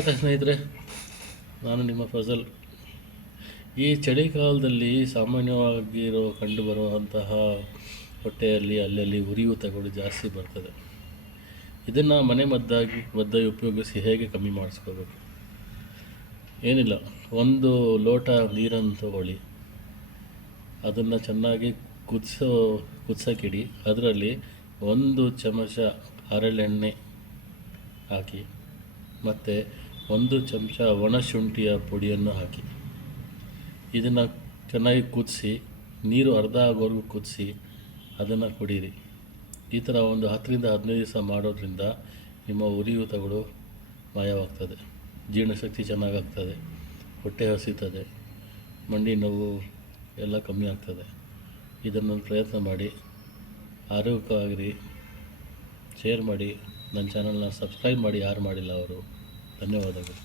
ನಮಸ್ಕಾರ ಸ್ನೇಹಿತರೆ, ನಾನು ನಿಮ್ಮ ಫಜಲ್. ಈ ಚಳಿಗಾಲದಲ್ಲಿ ಸಾಮಾನ್ಯವಾಗಿರೋ ಕಂಡುಬರುವಂತಹ ಹೊಟ್ಟೆಯಲ್ಲಿ ಅಲ್ಲಲ್ಲಿ ಉರಿಯೂತಗಳು ಜಾಸ್ತಿ ಬರ್ತದೆ. ಇದನ್ನು ಮದ್ದಾಗಿ ಉಪಯೋಗಿಸಿ ಹೇಗೆ ಕಮ್ಮಿ ಮಾಡಿಸ್ಕೋಬೇಕು? ಏನಿಲ್ಲ, ಒಂದು ಲೋಟ ನೀರನ್ನು ತಗೊಳ್ಳಿ, ಅದನ್ನು ಚೆನ್ನಾಗಿ ಕುದಿಸೋಕ್ಕಿಡಿ. ಅದರಲ್ಲಿ 1 ಚಮಚ ಹರಳೆಣ್ಣೆ ಹಾಕಿ ಮತ್ತು 1 ಚಮಚ ಒಣಶುಂಠಿಯ ಪುಡಿಯನ್ನು ಹಾಕಿ ಇದನ್ನು ಚೆನ್ನಾಗಿ ಕುದಿಸಿ, ನೀರು ಅರ್ಧ ಆಗೋವರೆಗೂ ಕುದಿಸಿ ಅದನ್ನು ಕುಡೀರಿ. ಈ ಥರ ಒಂದು 10ರಿಂದ 15 ದಿವಸ ಮಾಡೋದ್ರಿಂದ ನಿಮ್ಮ ಉರಿಯೂತಗಳು ಮಾಯವಾಗ್ತದೆ, ಜೀರ್ಣಶಕ್ತಿ ಚೆನ್ನಾಗಾಗ್ತದೆ, ಹೊಟ್ಟೆ ಹಸಿತದೆ, ಮಂಡಿ ನೋವು ಎಲ್ಲ ಕಮ್ಮಿ ಆಗ್ತದೆ. ಇದನ್ನು ಪ್ರಯತ್ನ ಮಾಡಿ, ಆರೋಗ್ಯವಾಗಿರಿ. ಶೇರ್ ಮಾಡಿ, ನನ್ನ ಚಾನಲ್ನ ಸಬ್ಸ್ಕ್ರೈಬ್ ಮಾಡಿ ಯಾರು ಮಾಡಿಲ್ಲ ಅವರು. ಧನ್ಯವಾದಗಳು.